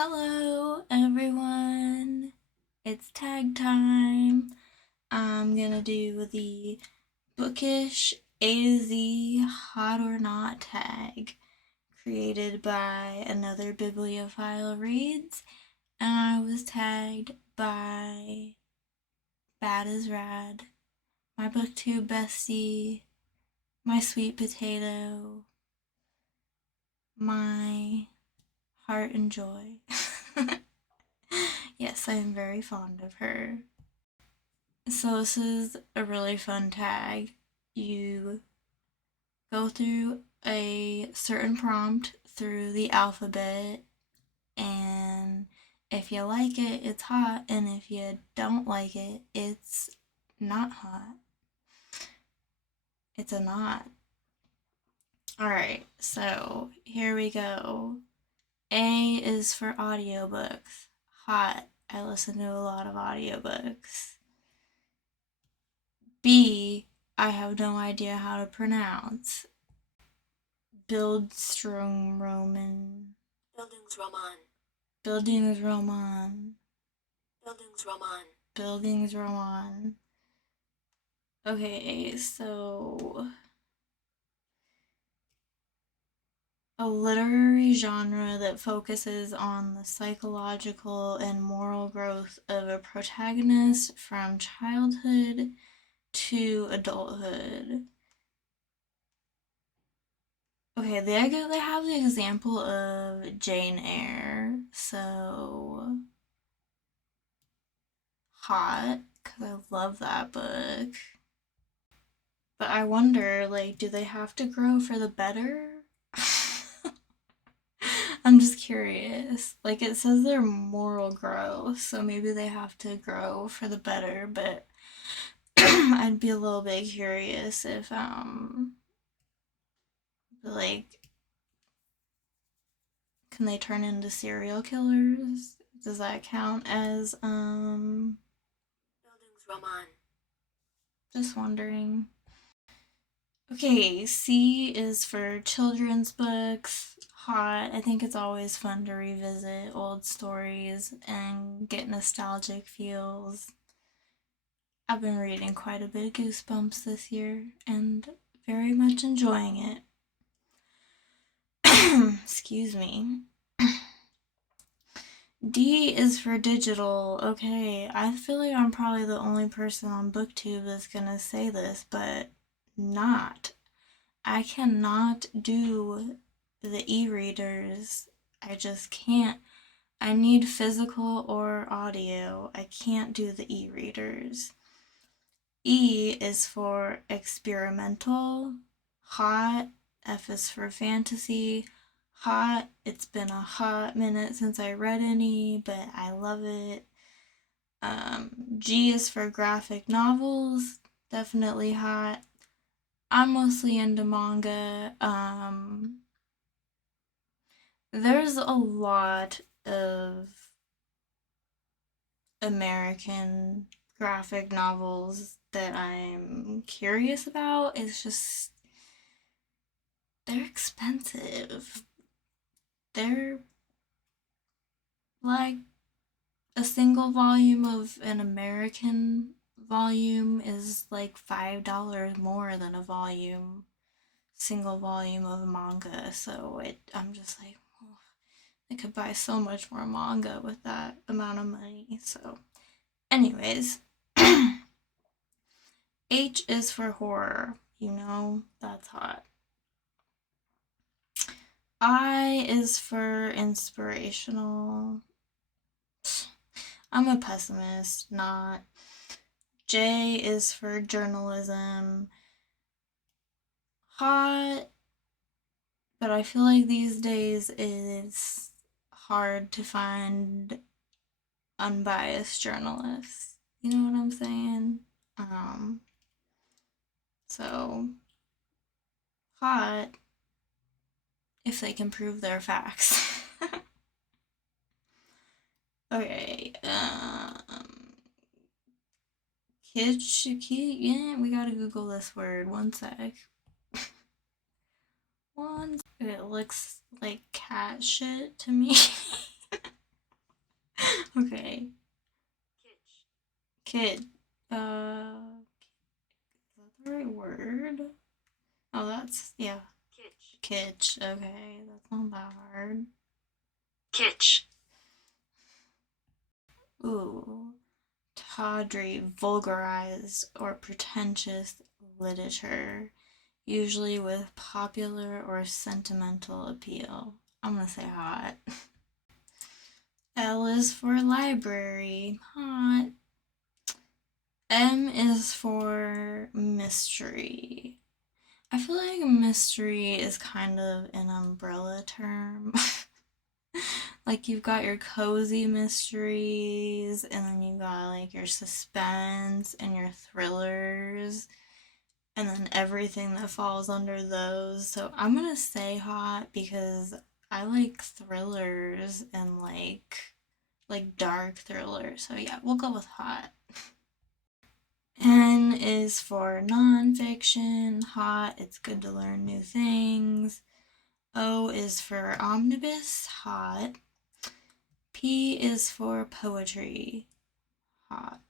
Hello, everyone. It's tag time. I'm gonna do the Bookish A to Z Hot or Not tag created by another bibliophile reads, and I was tagged by Bad as Rad, my booktube bestie, my sweet potato, my heart and joy. Yes, I am very fond of her. So this is a really fun tag. You go through a certain prompt through the alphabet, and if you like it, it's hot, and if you don't like it, it's not hot. It's a not. Alright, so here we go. A is for audiobooks. Hot. I listen to a lot of audiobooks. B, I have no idea how to pronounce. Bildungsroman. Bildungsroman. Bildungsroman. Bildungsroman. Bildungsroman. Okay, so a literary genre that focuses on the psychological and moral growth of a protagonist from childhood to adulthood. Okay, they have the example of Jane Eyre, so hot, because I love that book. But I wonder, like, do they have to grow for the better? I'm just curious. Like, it says their moral growth, so maybe they have to grow for the better, but I'd be a little bit curious if, like, can they turn into serial killers? Does that count as, Bildungsroman. just wondering. Okay, C is for children's books. Hot. I think it's always fun to revisit old stories and get nostalgic feels. I've been reading quite a bit of Goosebumps this year and very much enjoying it. Excuse me. D is for digital. Okay, I feel like I'm probably the only person on BookTube that's gonna say this, but not. I cannot do the e-readers. I just can't. I need physical or audio. I can't do the e-readers. E is for experimental. Hot. F is for fantasy. Hot. It's been a hot minute since I read any, but I love it. G is for graphic novels. Definitely hot. I'm mostly into manga. There's a lot of American graphic novels that I'm curious about. It's just, they're expensive. They're like a single volume of an American volume is like $5 more than a single volume of manga. So I'm just like, oh, I could buy so much more manga with that amount of money. So, anyways, H is for horror. That's hot. I is for inspirational. I'm a pessimist, not. J is for journalism. Hot, but I feel like these days it's hard to find unbiased journalists. You know what I'm saying? Um, so hot if they can prove their facts. Okay, yeah, we gotta Google this word. One sec. It looks like cat shit to me. Kid. Is that the right word? Oh, that's, yeah. Kitsch. Kitsch. Okay, that's not that hard. Kitsch. Ooh. Tawdry, vulgarized, or pretentious literature, usually with popular or sentimental appeal. I'm gonna say hot. L is for library. Hot. M is for mystery. I feel like mystery is kind of an umbrella term. Like you've got your cozy mysteries, and then you got like your suspense and your thrillers, and then everything that falls under those. So I'm gonna say hot because I like thrillers and like dark thrillers. So yeah, we'll go with hot. N is for nonfiction, hot, it's good to learn new things. O is for omnibus, hot. P is for poetry, hot.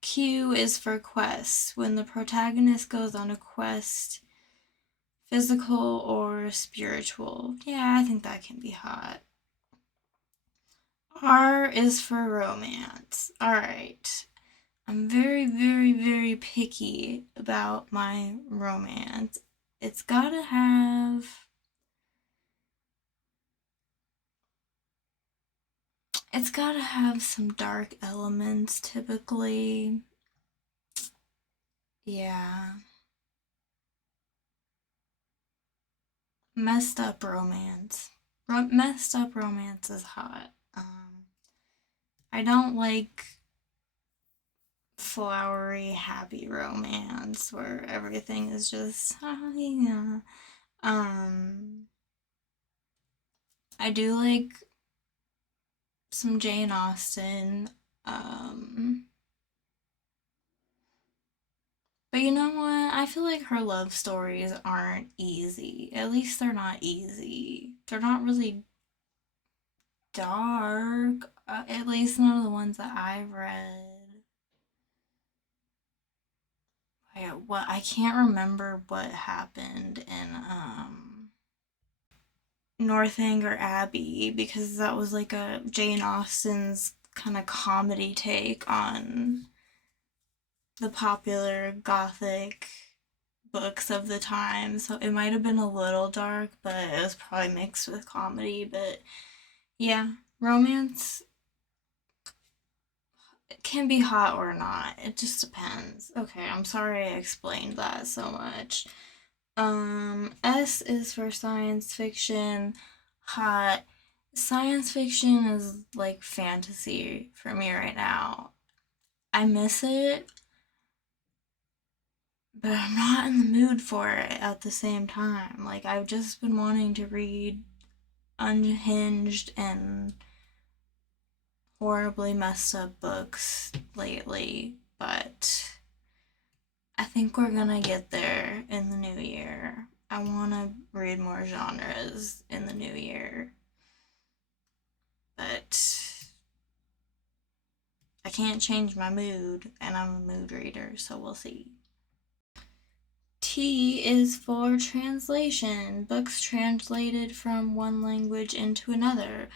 Q is for quest, when the protagonist goes on a quest, physical or spiritual. Yeah, I think that can be hot. R is for romance. Alright. I'm very, very, very picky about my romance. It's gotta have. It's gotta have some dark elements typically. Yeah. Messed up romance. Messed up romance is hot. I don't like flowery, happy romance where everything is just, yeah. I do like some Jane Austen. Um, but you know what? I feel like her love stories aren't easy. At least they're not easy. They're not really dark. At least none of the ones that I've read. What I can't remember what happened in Northanger Abbey because that was like a Jane Austen's kind of comedy take on the popular gothic books of the time. So it might have been a little dark, but it was probably mixed with comedy. But yeah, romance can be hot or not. It just depends. Okay, I'm sorry I explained that so much. S is for science fiction. Hot. Science fiction is like fantasy for me right now. I miss it, but I'm not in the mood for it at the same time. Like, I've just been wanting to read unhinged and horribly messed up books lately, but I think we're gonna get there in the new year. I wanna read more genres in the new year, but I can't change my mood, and I'm a mood reader, so we'll see. T is for translation, books translated from one language into another.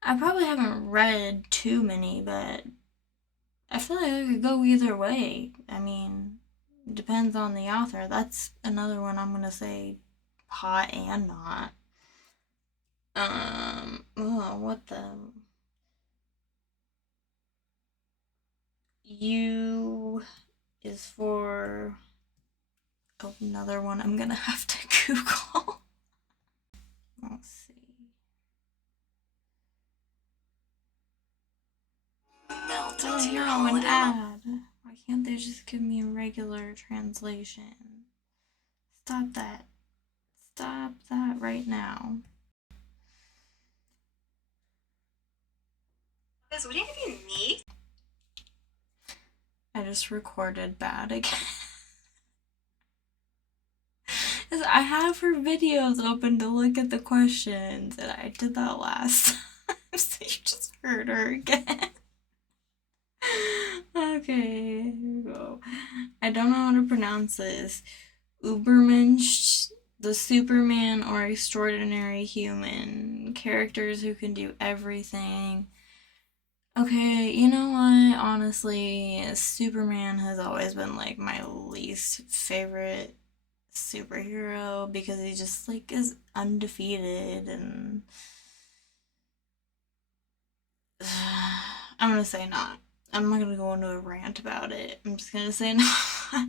I probably haven't read too many, but I feel like I could go either way. I mean, it depends on the author. That's another one I'm gonna say hot and not. Oh, what the U is for another one I'm gonna have to Google. Let's see. Melt Oh into your no, an holiday. ad. Why can't they just give me a regular translation? Stop that. Stop that right now. Guys, what do you need? I just recorded bad again. I have her videos open to look at the questions, and I did that last time, so you just heard her again. Okay, here we go. I don't know how to pronounce this. Ubermensch, the Superman or extraordinary human. Characters who can do everything. Okay, you know what? Honestly, Superman has always been like my least favorite superhero because he just like is undefeated and I'm gonna say not. I'm not gonna go into a rant about it. I'm just gonna say not.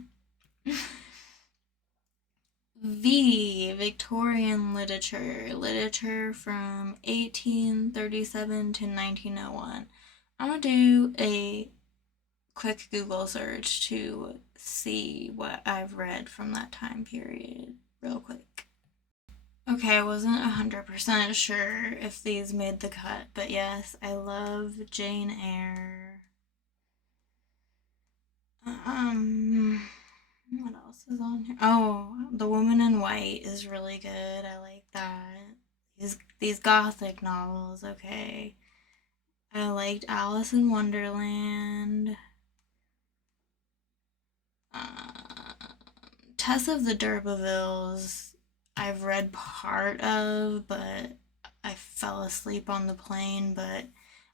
V. Victorian literature. Literature from 1837 to 1901. I'm gonna do a quick Google search to see what I've read from that time period, real quick. Okay, I wasn't 100% sure if these made the cut, but yes, I love Jane Eyre. Um, what else is on here? Oh, The Woman in White is really good. I like that. These gothic novels, okay. I liked Alice in Wonderland. Uh, Tess of the D'Urbervilles, I've read part of, but I fell asleep on the plane, but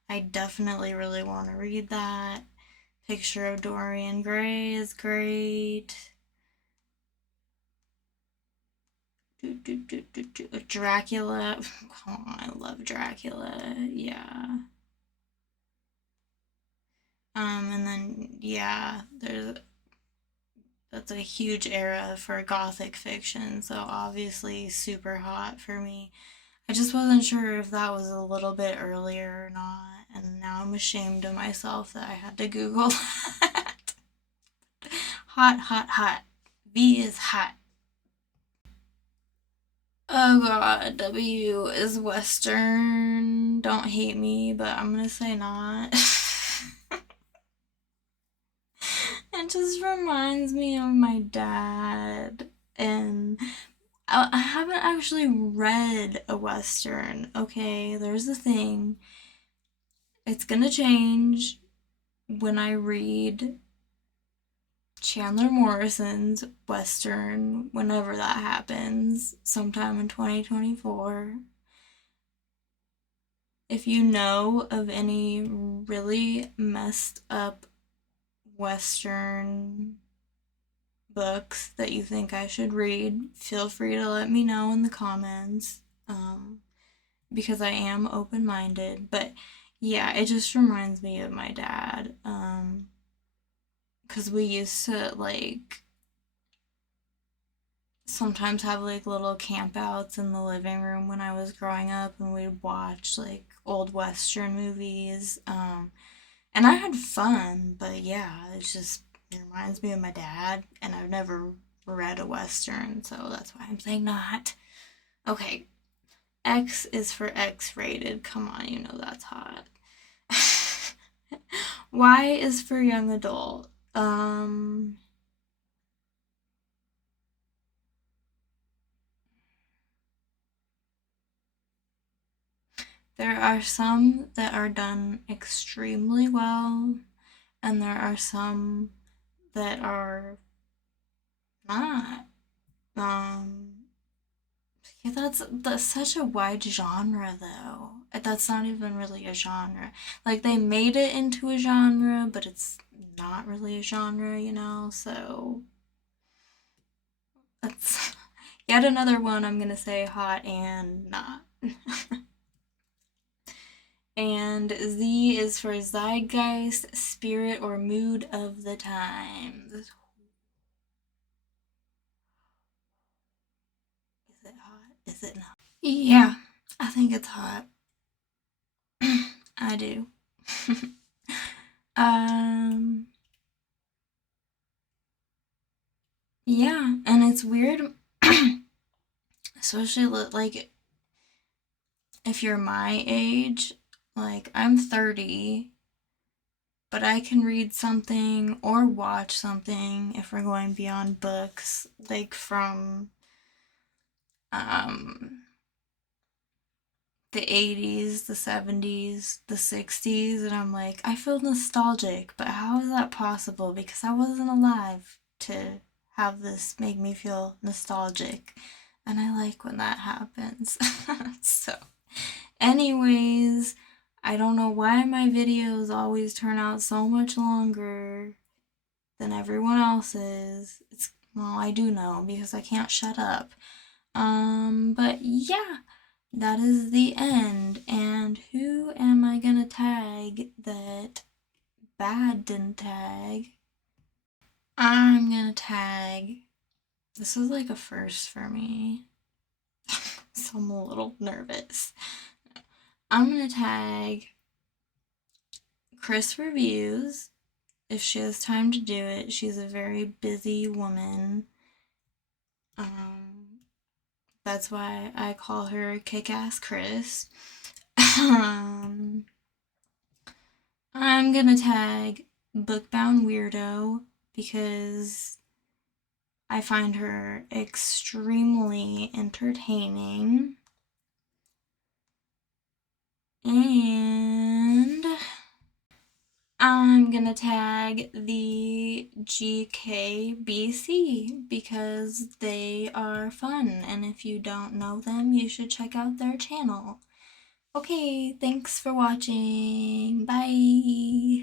I definitely really want to read that. Picture of Dorian Gray is great. Dracula. Oh, I love Dracula. Yeah. And then yeah, there's that's a huge era for gothic fiction, so obviously super hot for me. I just wasn't sure if that was a little bit earlier or not, and now I'm ashamed of myself that I had to Google that. Hot, hot, hot. V is hot. Oh god, W is Western. Don't hate me, but I'm gonna say not. It just reminds me of my dad. And I haven't actually read a Western. Okay, there's the thing. It's gonna change when I read Chandler Morrison's Western, whenever that happens, sometime in 2024. If you know of any really messed up Western books that you think I should read, feel free to let me know in the comments. Because I am open minded. But yeah, it just reminds me of my dad. Because we used to like sometimes have like little campouts in the living room when I was growing up, and we'd watch like old Western movies. And I had fun, but yeah, it reminds me of my dad, and I've never read a Western, so that's why I'm saying not. Okay, X is for X rated. Come on, you know that's hot. Y is for young adult. There are some that are done extremely well, and there are some that are not. Um, yeah, that's such a wide genre, though. That's not even really a genre. Like they made it into a genre, but it's not really a genre, you know. So that's yet another one I'm gonna say hot and not. And Z is for zeitgeist, spirit, or mood of the times. Is it hot? Is it not? Yeah, I think it's hot. I do. um, yeah, and it's weird, especially like if you're my age. Like I'm 30, but I can read something or watch something if we're going beyond books, like from um the 80s, the 70s, the 60s, and I'm like, I feel nostalgic, but how is that possible? Because I wasn't alive to have this make me feel nostalgic. And I like when that happens. So, anyways, I don't know why my videos always turn out so much longer than everyone else's. Well, I do know because I can't shut up. But yeah, that is the end. And who am I gonna tag that Bad didn't tag? I'm gonna tag. This was like a first for me, so I'm a little nervous. I'm gonna tag Chris Reviews if she has time to do it. She's a very busy woman. Um, that's why I call her Kick-Ass Chris. um, I'm gonna tag Bookbound Weirdo because I find her extremely entertaining. And I'm gonna tag the GKBC because they are fun, and if you don't know them, you should check out their channel. Okay, thanks for watching. Bye!